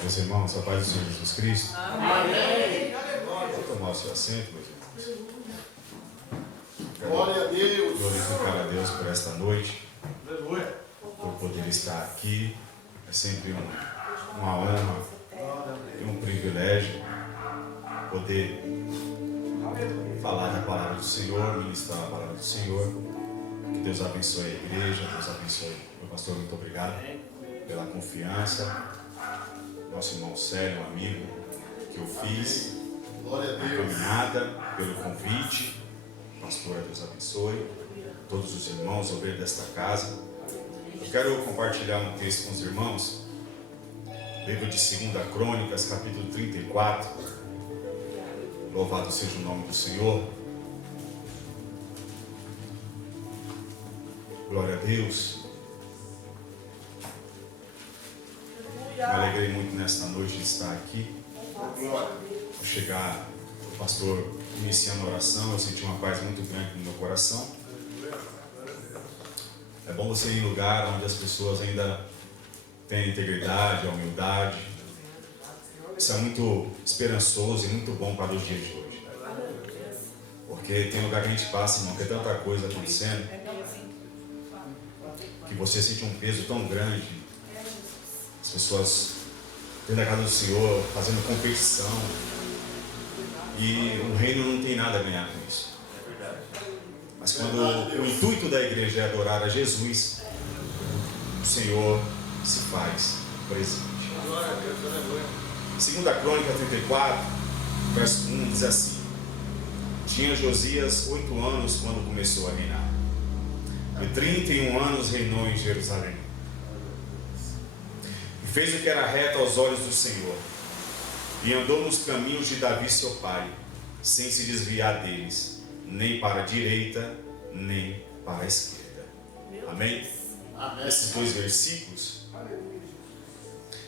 Meus irmãos, a paz do Senhor Jesus Cristo. Amém. Vou tomar o seu assento, meus irmãos. Glória a Deus. Glorificar a Deus por esta noite, Aleluia. por poder estar aqui. É sempre uma honra e um privilégio poder falar da palavra do Senhor, ministrar a palavra do Senhor. Que Deus abençoe a igreja, Deus abençoe. Meu pastor, muito obrigado pela confiança. Nosso irmão Célio, um amigo que eu fiz a caminhada, pelo convite. Pastora, Deus abençoe. Todos os irmãos, obreiros desta casa. Eu quero compartilhar um texto com os irmãos. Livro de 2 Crônicas, capítulo 34. Louvado seja o nome do Senhor. Glória a Deus. Me alegrei muito nesta noite de estar aqui. Ao chegar, o pastor iniciando a oração, eu senti uma paz muito grande no meu coração. É bom você ir em lugar onde as pessoas ainda têm a integridade, a humildade. Isso é muito esperançoso e muito bom para os dias de hoje. Porque tem lugar que a gente passa, irmão, que é tanta coisa acontecendo, que você sente um peso tão grande. As pessoas dentro da casa do Senhor fazendo competição, e o reino não tem nada a ganhar com isso. Mas quando o intuito da igreja é adorar a Jesus, o Senhor se faz presente. 2 Crônica 34, verso 1 diz assim: tinha Josias 8 anos quando começou a reinar, e 31 anos reinou em Jerusalém. E fez o que era reto aos olhos do Senhor, e andou nos caminhos de Davi seu pai, sem se desviar deles, nem para a direita, nem para a esquerda. Amém? Amém. Esses dois versículos.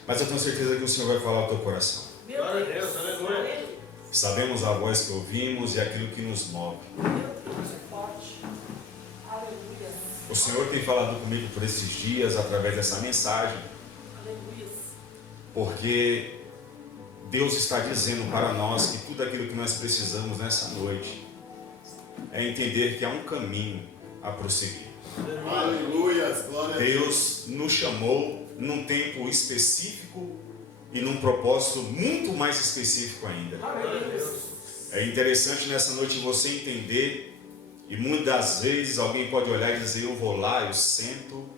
Mas eu tenho certeza que o Senhor vai falar ao teu coração. Glória a Deus, aleluia. Sabemos a voz que ouvimos e aquilo que nos move. O Senhor tem falado comigo por esses dias através dessa mensagem, porque Deus está dizendo para nós que tudo aquilo que nós precisamos nessa noite é entender que há um caminho a prosseguir. Aleluia. Deus nos chamou num tempo específico e num propósito muito mais específico ainda. É interessante nessa noite você entender, e muitas vezes alguém pode olhar e dizer: eu vou lá, eu sento,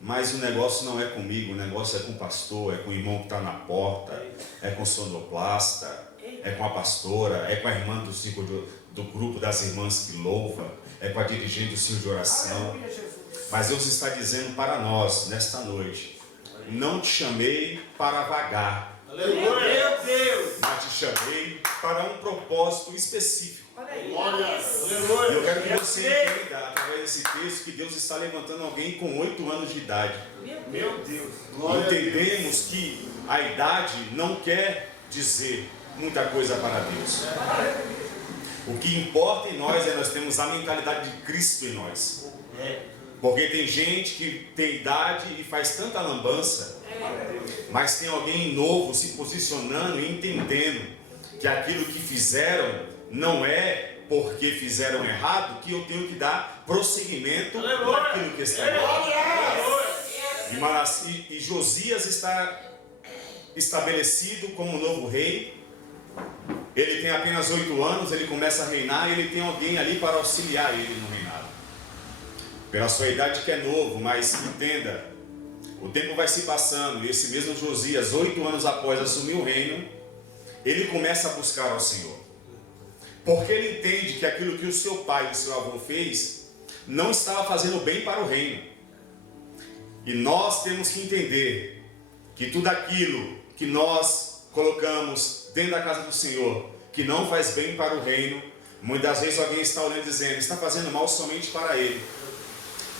mas o negócio não é comigo, o negócio é com o pastor, é com o irmão que está na porta, é com o sonoplasta, é com a pastora, é com a irmã do grupo das irmãs que louva, é com a dirigente do círculo de oração. Mas Deus está dizendo para nós nesta noite: não te chamei para vagar, Aleluia. Deus. mas te chamei para um propósito específico. Glória. Aleluia. Eu quero que você entenda, através desse texto, que Deus está levantando alguém com 8 anos de idade. Meu Deus. Entendemos que a idade não quer dizer muita coisa para Deus. O que importa em nós é nós termos a mentalidade de Cristo em nós. Porque tem gente que tem idade e faz tanta lambança, mas tem alguém novo se posicionando e entendendo que aquilo que fizeram não é porque fizeram errado que eu tenho que dar prosseguimento naquilo que está errado. E Josias está estabelecido como novo rei. Ele tem apenas 8 anos, ele começa a reinar, e ele tem alguém ali para auxiliar ele no reinado. Pela sua idade que é novo, mas entenda, o tempo vai se passando, e esse mesmo Josias, 8 anos após assumir o reino, ele começa a buscar ao Senhor. Porque ele entende que aquilo que o seu pai e o seu avô fez, não estava fazendo bem para o reino. E nós temos que entender que tudo aquilo que nós colocamos dentro da casa do Senhor, que não faz bem para o reino, muitas vezes alguém está olhando e dizendo: está fazendo mal somente para ele.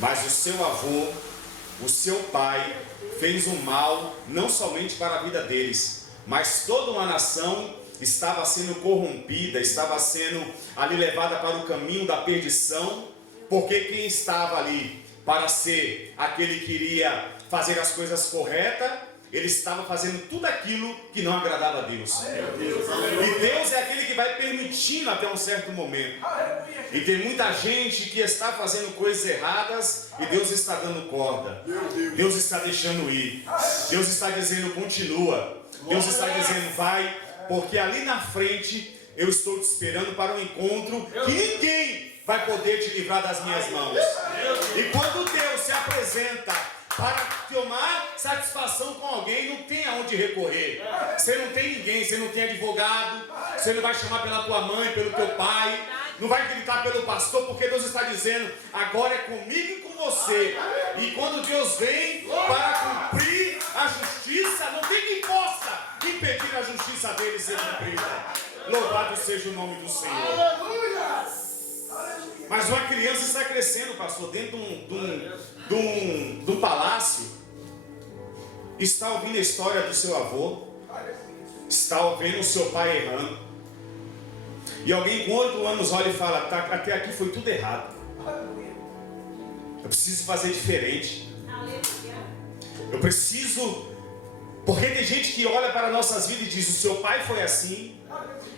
Mas o seu avô, o seu pai, fez um mal não somente para a vida deles, mas toda uma nação estava sendo corrompida, estava sendo ali levada para o caminho da perdição, porque quem estava ali para ser aquele que iria fazer as coisas corretas, ele estava fazendo tudo aquilo que não agradava a Deus. E Deus é aquele que vai permitindo até um certo momento. E tem muita gente que está fazendo coisas erradas e Deus está dando corda. Deus está deixando ir. Deus está dizendo continua. Deus está dizendo vai, porque ali na frente eu estou te esperando para um encontro que ninguém vai poder te livrar das minhas mãos. E quando Deus se apresenta para tomar satisfação com alguém, não tem aonde recorrer. Você não tem ninguém, você não tem advogado, você não vai chamar pela tua mãe, pelo teu pai, não vai gritar pelo pastor, porque Deus está dizendo, agora é comigo e com você. E quando Deus vem para cumprir a justiça, não tem quem possa impedir a justiça dele ser cumprida. Louvado seja o nome do Senhor. Mas uma criança está crescendo, pastor, dentro de um palácio, está ouvindo a história do seu avô, está ouvindo o seu pai errando, e alguém com 8 anos olha e fala, tá, até aqui foi tudo errado, eu preciso fazer diferente, eu preciso, porque tem gente que olha para nossas vidas e diz, o seu pai foi assim,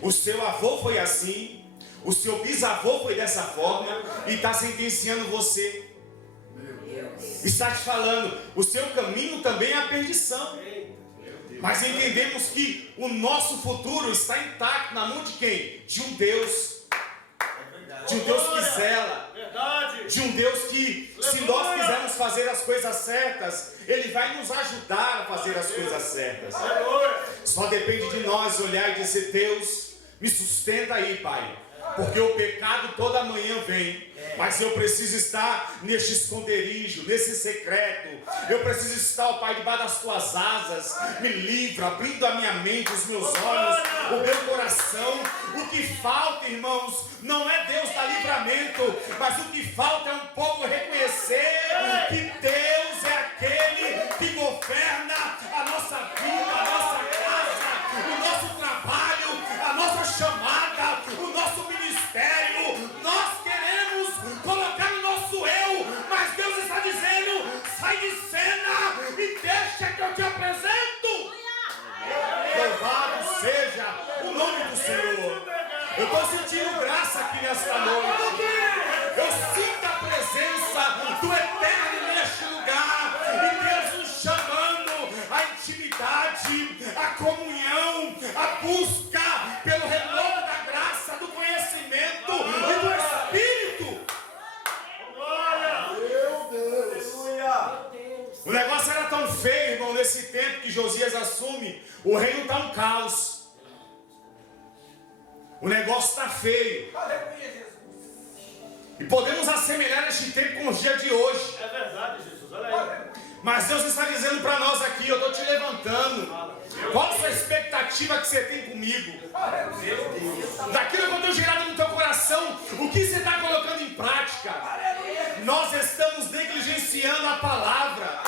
o seu avô foi assim, o seu bisavô foi dessa forma e está sentenciando você. Está te falando, o seu caminho também é a perdição. Mas entendemos que o nosso futuro está intacto na mão de quem? De um Deus. De um Deus que zela. De um Deus que, se nós quisermos fazer as coisas certas, Ele vai nos ajudar a fazer as coisas certas. Só depende de nós olhar e dizer, Deus, me sustenta aí, Pai. Porque o pecado toda manhã vem, mas eu preciso estar neste esconderijo, nesse secreto. Eu preciso estar, ó Pai, debaixo das tuas asas. Me livra, abrindo a minha mente, os meus olhos, o meu coração. O que falta, irmãos, não é Deus dar livramento, mas o que falta é um povo reconhecer que Deus é aquele que governa a nossa vida, a nossa casa, o nosso trabalho, a nossa chamada, o nosso ministério. Nós queremos colocar o nosso eu, mas Deus está dizendo, sai de cena e deixa que eu te apresento. Louvado seja o nome do Senhor. Eu estou sentindo graça aqui nesta noite. Eu sinto a presença do Eterno neste lugar, e Deus nos chamando à intimidade, à comunhão, à busca pelo renovo da graça, do conhecimento e do Espírito. Meu Deus. O negócio era tão feio, irmão, nesse tempo que Josias assume, o reino está um caos. O negócio está feio. E podemos assemelhar este tempo com os dias de hoje. É verdade, Jesus. Olha aí. Mas Deus está dizendo para nós aqui, eu estou te levantando. Qual a sua expectativa que você tem comigo? Daquilo que eu tenho gerado no teu coração, o que você está colocando em prática? Nós estamos negligenciando a palavra.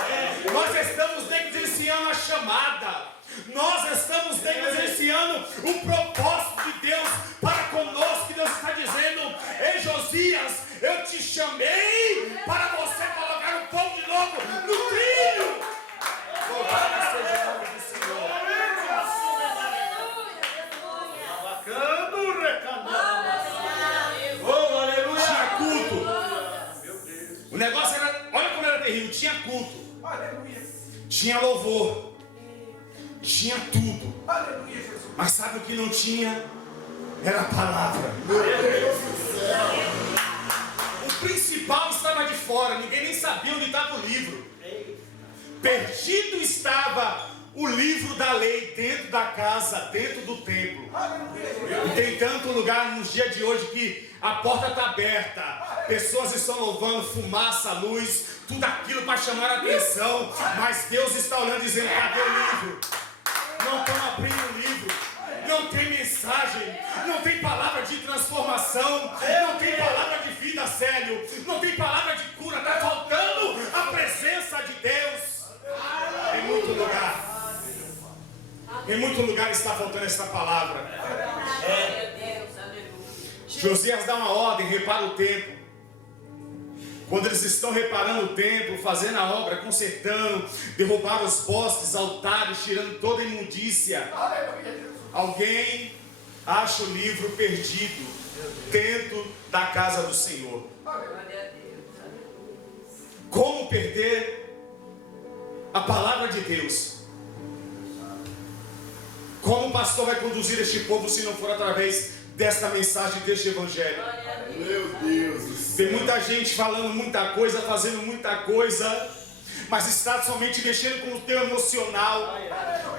Nós estamos negligenciando a chamada. Nós estamos negligenciando o propósito de Deus para conosco. Deus está dizendo, ei Josias, eu te chamei para você colocar o povo de novo no trilho. Louvado seja o nome do Senhor. Tinha culto. O negócio era, olha como era terrível, tinha culto. Tinha louvor. Tinha tudo. Mas sabe o que não tinha? Era a palavra. O principal estava de fora. Ninguém nem sabia onde estava o livro. Perdido estava o livro da lei dentro da casa, dentro do templo. E tem tanto lugar nos dias de hoje que a porta está aberta, pessoas estão louvando, fumaça, luz, tudo aquilo para chamar a atenção, mas Deus está olhando e dizendo, cadê o livro? Não estão abrindo o livro, não tem mensagem, não tem palavra de transformação, não tem palavra de vida, Célio, não tem palavra de cura, está faltando a presença de Deus. Em muito lugar, em muito lugar está faltando esta palavra. Josias dá uma ordem, repara o tempo. Quando eles estão reparando o templo, fazendo a obra, consertando, derrubaram os postes, altares, tirando toda a imundícia, alguém acha o livro perdido dentro da casa do Senhor. Como perder a palavra de Deus? Como o pastor vai conduzir este povo se não for através desta mensagem, deste evangelho? Meu Deus. Tem muita gente falando muita coisa, fazendo muita coisa, mas está somente mexendo com o teu emocional.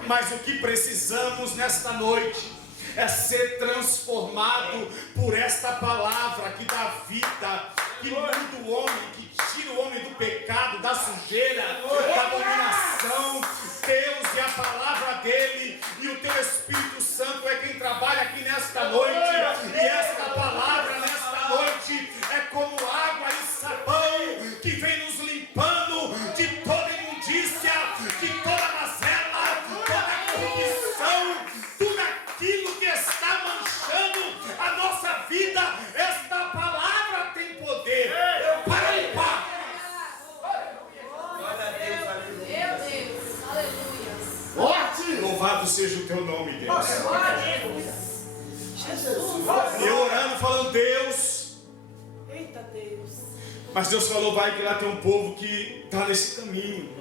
Mas o que precisamos nesta noite é ser transformado por esta palavra que dá vida, que muda o homem, que tira o homem do pecado, da sujeira, da abominação. Deus e a palavra dele e o teu Espírito Santo é quem trabalha aqui nesta noite. E esta palavra nesta noite é como água e sabão que vem nos limpando de toda imundícia, de toda mazela, toda corrupção, tudo aquilo que está manchando a nossa vida. Esta palavra tem poder para limpar. Louvado seja o teu nome, Deus. Eu orando, falando, Deus. Eita Deus. Mas Deus falou, vai que lá tem um povo que está nesse caminho.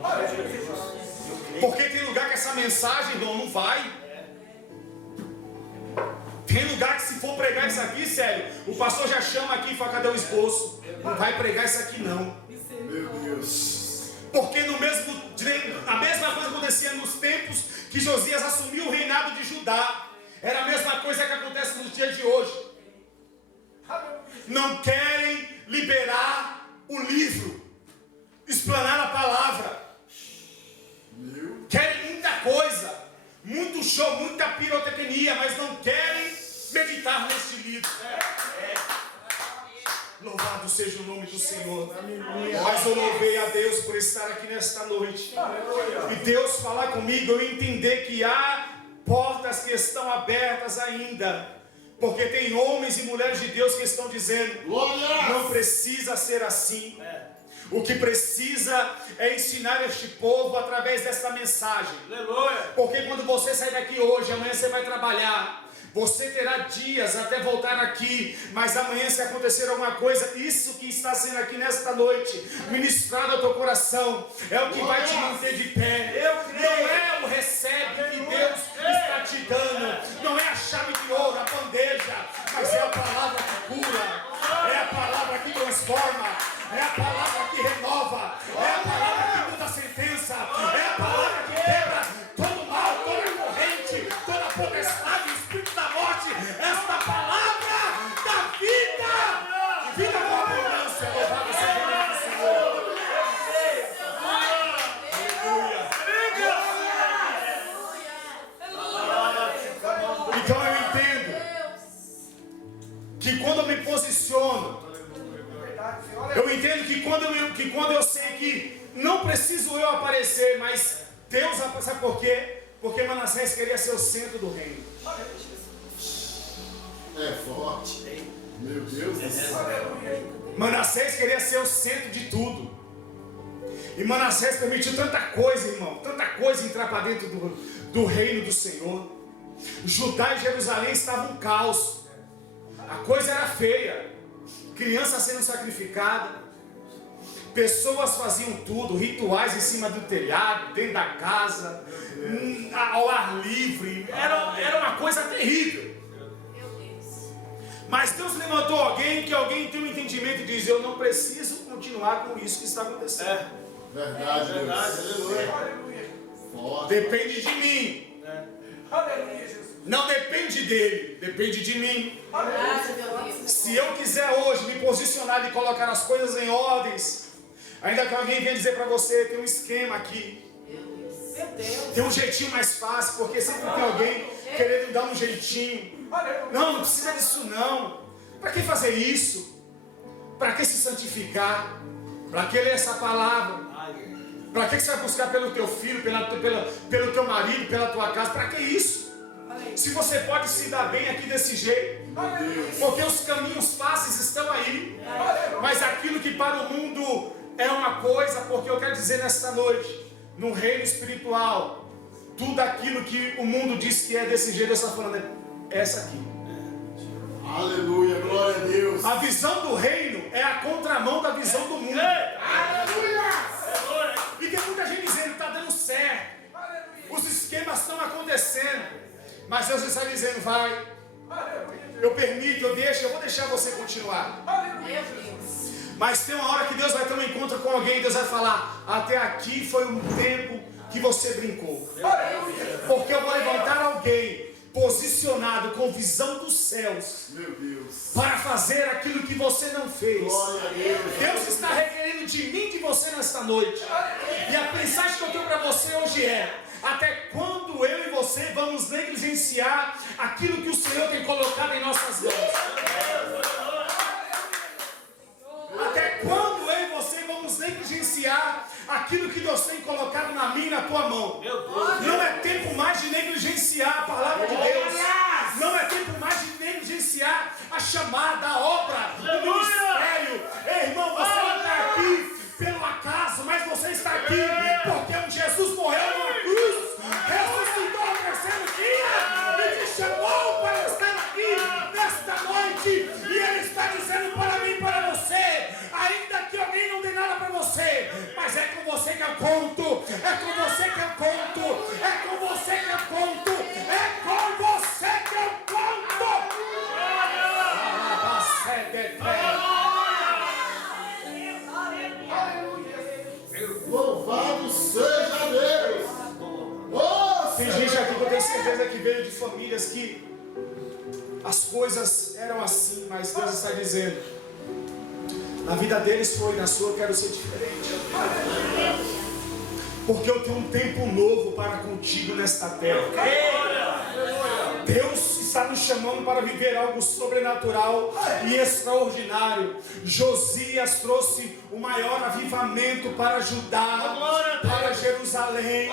Porque tem lugar que essa mensagem, irmão, não vai. Tem lugar que se for pregar isso aqui, sério, o pastor já chama aqui e fala, cadê o esboço? Não vai pregar isso aqui não. Meu Deus. Porque a mesma coisa acontecia nos tempos que Josias assumiu o reinado de Judá. Era a mesma coisa que acontece nos dias de hoje. Não querem liberar o livro, explanar a palavra. Querem muita coisa, muito show, muita pirotecnia, mas não querem meditar neste livro. Louvado seja o nome do Senhor. Mas eu louvei a Deus por estar aqui nesta noite. E Deus falar comigo, eu entender que há portas que estão abertas ainda. Porque tem homens e mulheres de Deus que estão dizendo, não precisa ser assim. O que precisa é ensinar este povo através dessa mensagem. Porque quando você sair daqui hoje, amanhã você vai trabalhar. Você terá dias até voltar aqui, mas amanhã, se acontecer alguma coisa, isso que está sendo aqui nesta noite, ministrado ao teu coração, é o que vai te manter de pé. Não é o recebe que Deus está te dando, não é a chave de ouro, a bandeja, mas é a palavra que cura, é a palavra que transforma, é a palavra que renova, é a palavra que muda a sentença, é a palavra que quebra todo mal, toda corrente, toda potestade, espírito da morte. Esta palavra da vida, vida com abundância. Louvado seja o nome do Senhor. Então eu entendo que quando eu me posiciono, eu entendo que quando eu sei que não preciso eu aparecer, mas Deus, sabe por quê? Porque Manassés queria ser o centro do reino. É forte. Meu Deus do céu. Manassés queria ser o centro de tudo. E Manassés permitiu tanta coisa, irmão, tanta coisa entrar para dentro do reino do Senhor. Judá e Jerusalém estavam um caos. A coisa era feia. Crianças sendo sacrificadas. Pessoas faziam tudo, rituais em cima do telhado, dentro da casa, ao ar livre. Era uma coisa terrível. Mas Deus levantou alguém tem um entendimento e diz, eu não preciso continuar com isso que está acontecendo. Verdade, Aleluia. Forte. Depende de mim. Aleluia, Jesus. Não depende dele, depende de mim. Aleluia. Se eu quiser hoje me posicionar e colocar as coisas em ordens, ainda que alguém venha dizer para você, tem um esquema aqui. Meu Deus. Tem um jeitinho mais fácil, porque sempre tem alguém querendo dar um jeitinho. Não precisa disso não. Para que fazer isso? Para que se santificar? Para que ler essa palavra? Para que você vai buscar pelo teu filho, pelo teu marido, pela tua casa? Para que isso? Se você pode se dar bem aqui desse jeito, porque os caminhos fáceis estão aí, mas aquilo que para o mundo é uma coisa, porque eu quero dizer nesta noite, no reino espiritual, tudo aquilo que o mundo diz que é desse jeito, eu estou falando, é essa aqui. Aleluia, glória a Deus. A visão do reino é a contramão da visão do mundo. Aleluia. E tem muita gente dizendo, está dando certo, os esquemas estão acontecendo, mas Deus está dizendo, vai, eu permito, eu vou deixar você continuar. Meu Deus. Mas tem uma hora que Deus vai ter um encontro com alguém e Deus vai falar, até aqui foi um tempo que você brincou. Porque eu vou levantar alguém posicionado com visão dos céus, Meu Deus. para fazer aquilo que você não fez. Glória a Deus. Deus está requerendo de mim e de você nesta noite. E a mensagem que eu tenho para você hoje é: até quando eu e você vamos negligenciar aquilo que o Senhor tem colocado em nossas mãos? Até quando eu e você vamos negligenciar aquilo que Deus tem colocado na minha e na tua mão? Não é tempo mais de negligenciar a palavra de Deus. Não é tempo mais de negligenciar a chamada, a obra, o ministério. Ei, irmão, você não está aqui pelo acaso, mas você está aqui porque um Jesus morreu numa cruz, ressuscitou ao terceiro dia e te chamou para estar aqui nesta noite. E Ele está dizendo para mim e para você, ainda que alguém não dê nada para você, mas é com você que eu conto, é com você que eu conto, é com você que eu conto, é com você que eu conto. Louvado seja Deus. Oh, Tem gente aqui que eu tenho certeza que veio de famílias que as coisas eram assim, mas Deus está dizendo, na vida deles foi, na sua eu quero ser diferente. Porque eu tenho um tempo novo para contigo nesta terra. Deus está nos chamando para viver algo sobrenatural e extraordinário. Josias trouxe o maior avivamento para Judá, para Jerusalém.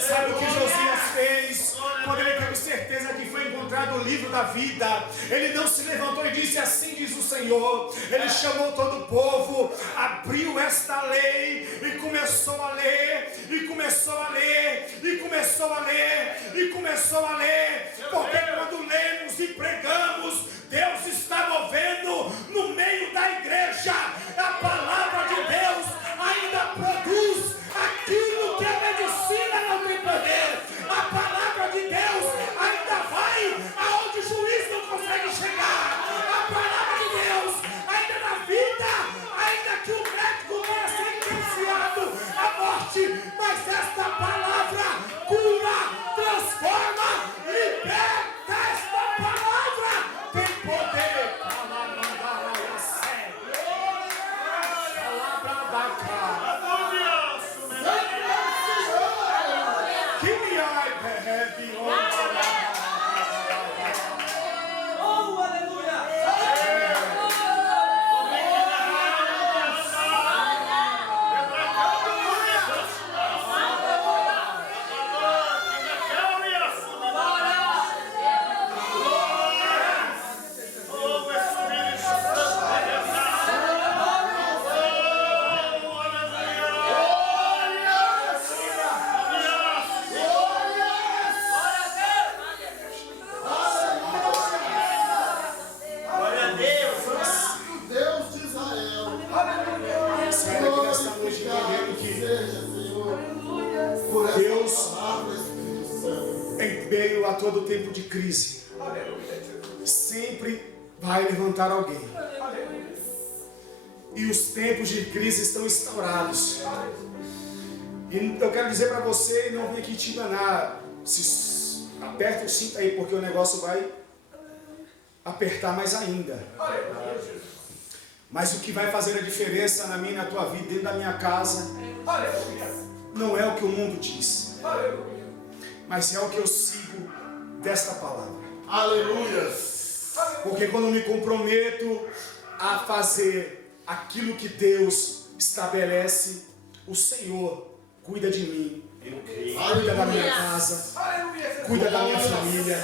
Sabe o que Josias fez? Quando ele teve certeza que foi encontrado o livro da vida, ele não se levantou e disse, assim diz o Senhor. Ele chamou todo o povo, abriu esta lei e começou a ler, e começou a ler, e começou a ler, e começou a ler. Porque quando lemos e pregamos, Deus está movendo no meio da igreja. A palavra de Deus ainda produz aquilo que a medicina não tem poder. A palavra de Deus ainda vai aonde o juiz não consegue chegar. A palavra de Deus ainda na vida, ainda que o médico tenha sentenciado a morte, mas esta palavra cura, transforma, liberta. Esta palavra tem poder. Oh, aleluia. Deus de Israel. Sai daqui nesta noite entendendo que Seja, Senhor, por essa Deus, palavra, Espírito Santo. em meio a todo tempo de crise, sempre vai levantar alguém. E os tempos de crise estão instaurados. E eu quero dizer para você, não vim aqui te enganar. Aperta o cinto aí, porque o negócio vai apertar mais ainda. Mas o que vai fazer a diferença na minha e na tua vida, dentro da minha casa, não é o que o mundo diz, mas é o que eu sigo desta palavra. Aleluia. Porque quando eu me comprometo a fazer aquilo que Deus estabelece, o Senhor cuida de mim, Aleluia. cuida da minha casa, Aleluia, Jesus. cuida da minha família.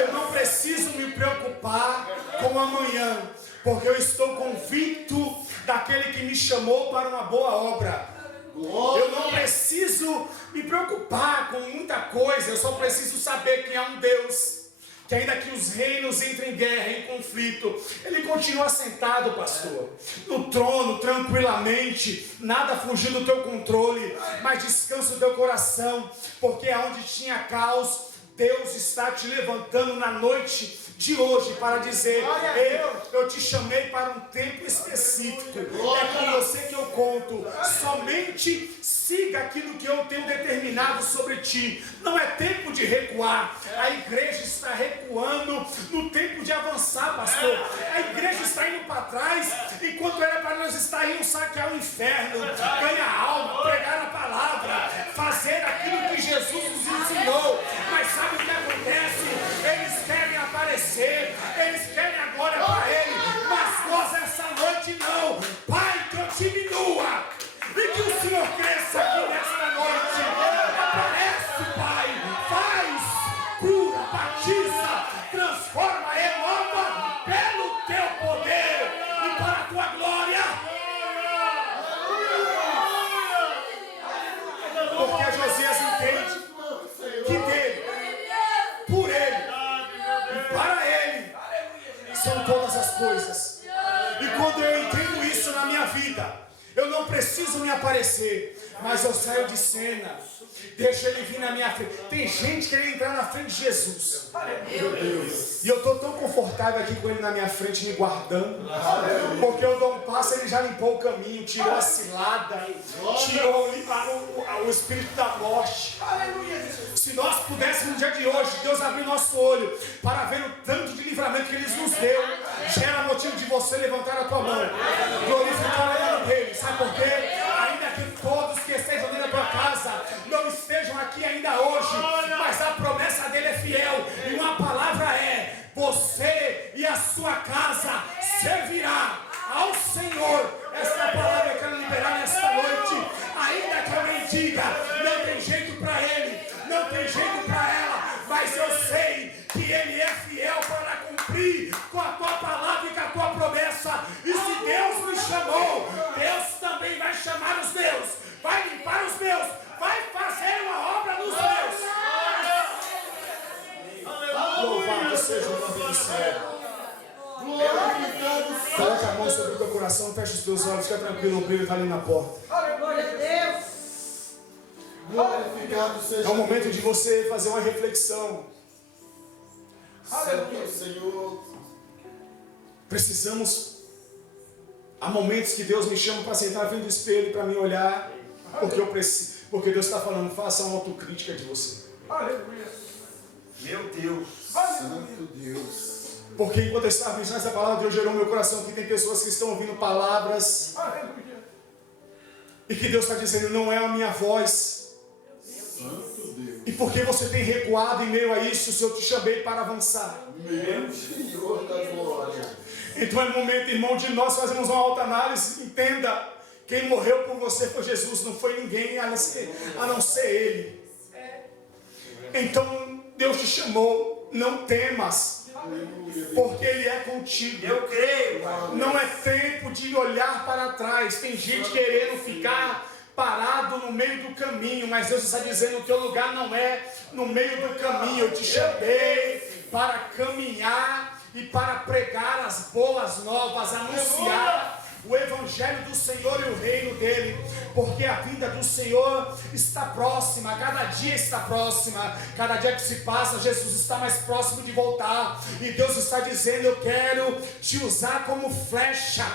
Eu não preciso me preocupar com o amanhã, porque eu estou convicto daquele que me chamou para uma boa obra. Eu não preciso me preocupar com muita coisa, eu só preciso saber que há um Deus, que ainda que os reinos entrem em guerra, em conflito, Ele continua sentado, pastor, no trono, tranquilamente, nada fugiu do teu controle, mas descansa o teu coração, porque aonde tinha caos, Deus está te levantando na noite de hoje para dizer: ei, eu te chamei para um tempo específico, é com você que eu conto, somente siga aquilo que eu tenho determinado sobre ti. Não é tempo de recuar, a igreja está recuando no tempo de avançar, pastor. A igreja está indo para trás, enquanto era para nós estar indo saquear o inferno, ganhar alma, pregar a palavra, fazer aquilo que Jesus nos ensinou. Mas sabe o que acontece? Eles querem aparecer, eles querem a glória para Ele, mas nós essa noite não. Pai, que eu diminua e que o Senhor cresça aqui nesta noite. Aparece, Pai, faz, cura, batiza, transforma, renova pelo teu poder e para a tua glória. Porque Josias entende que dele, por ele e para ele são todas as coisas. E quando eu entendo isso na minha vida, eu não preciso me aparecer, mas eu saio de cena, deixo ele vir na minha frente. Tem gente querendo entrar na frente de Jesus, e eu estou tão confortável aqui com ele na minha frente, me guardando, porque eu dou um passo, ele já limpou o caminho, tirou a cilada, tirou o espírito da morte. Se nós pudéssemos no dia de hoje, Deus abrir nosso olho para ver o tanto de livramento que Ele nos deu, gera motivo de você levantar a tua mão, glorificar o nome dele. Sabe por quê? Ainda que todos que estejam dentro da tua casa não estejam aqui ainda hoje, mas a promessa dele é fiel, e uma palavra é: você e a sua casa servirá ao Senhor. Essa é a palavra que eu quero liberar nesta noite. Ainda que alguém diga: não tem jeito para ele, não tem jeito para ela, mas eu sei que Ele é fiel para cumprir com a tua palavra e com a tua promessa. E se Deus me chamou, Deus também vai chamar os meus, vai limpar os meus, vai fazer uma obra nos meus. Louvado seja o nome do Senhor. Coloque a mão sobre o teu coração, fecha os teus olhos, fica tranquilo, o brilho está ali na porta. Glória a Deus. Glorificado seja É o momento de você fazer uma reflexão. Aleluia, Senhor. Precisamos. Há momentos que Deus me chama para sentar na frente do espelho, para me olhar, porque eu preciso, porque Deus está falando: faça uma autocrítica de você. Aleluia. Meu Deus, Santo Deus. Porque enquanto eu estava pensando nessa palavra, Deus gerou no meu coração que tem pessoas que estão ouvindo palavras Aleluia. e que Deus está dizendo: não é a minha voz. Santo Deus. E porque você tem recuado em meio a isso, se eu te chamei para avançar. Meu Senhor da glória. Então é momento, irmão, de nós fazermos uma autoanálise. Entenda, quem morreu por você foi Jesus, não foi ninguém a não ser Ele. Então Deus te chamou, não temas, porque Ele é contigo. Eu creio, Pai. Não é tempo de olhar para trás. Tem gente querendo ficar parado no meio do caminho, mas Deus está dizendo: o teu lugar não é no meio do caminho. Eu te chamei para caminhar e para pregar as boas novas, anunciar o evangelho do Senhor e o reino dele, porque a vinda do Senhor está próxima, cada dia está próxima, cada dia que se passa, Jesus está mais próximo de voltar, e Deus está dizendo: eu quero te usar como flecha.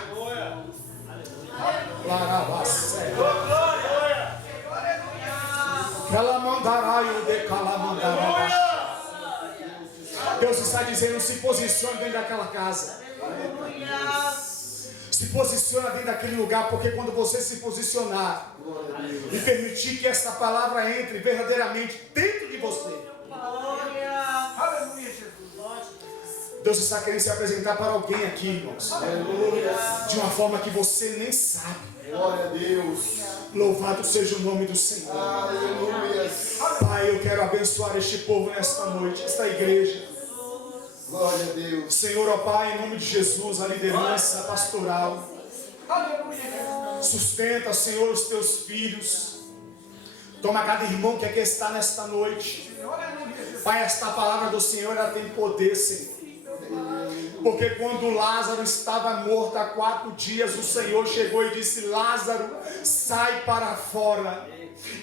Deus está dizendo: se posicione dentro daquela casa. Se posiciona dentro daquele lugar, porque quando você se posicionar e permitir que essa palavra entre verdadeiramente dentro de você, Aleluia, Jesus. Deus está querendo se apresentar para alguém aqui, irmãos, de uma forma que você nem sabe. Glória a Deus. Louvado seja o nome do Senhor. Aleluia. Pai, eu quero abençoar este povo nesta noite, esta igreja. Glória a Deus. Senhor, ó Pai, em nome de Jesus, a liderança pastoral. Sustenta, Senhor, os teus filhos. Toma cada irmão que aqui está nesta noite. Pai, esta palavra do Senhor, ela tem poder, Senhor. Porque quando Lázaro estava morto há 4 dias, o Senhor chegou e disse: Lázaro, sai para fora.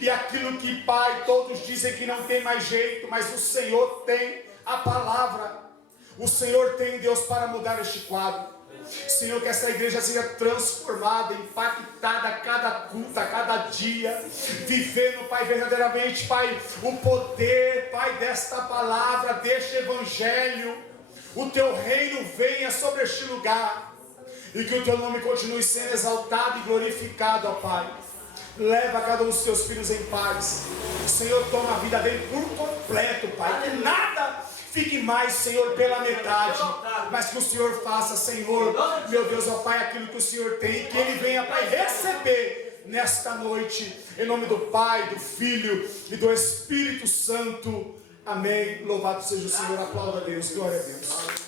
E aquilo que, Pai, todos dizem que não tem mais jeito, mas o Senhor tem a palavra. O Senhor tem, Deus, para mudar este quadro. Senhor, que essa igreja seja transformada, impactada a cada culto, a cada dia, vivendo, Pai, verdadeiramente, Pai, o poder, Pai, desta palavra, deste evangelho. O teu reino venha sobre este lugar, e que o teu nome continue sendo exaltado e glorificado, ó Pai. Leva cada um dos teus filhos em paz. Senhor, toma a vida dele por completo, Pai, que nada fique mais, Senhor, pela metade, mas que o Senhor faça, Senhor, meu Deus, ó Pai, aquilo que o Senhor tem, e que ele venha, Pai, receber nesta noite, em nome do Pai, do Filho e do Espírito Santo. Amém. Louvado seja o Senhor. Aplauda a Deus. Glória a Deus.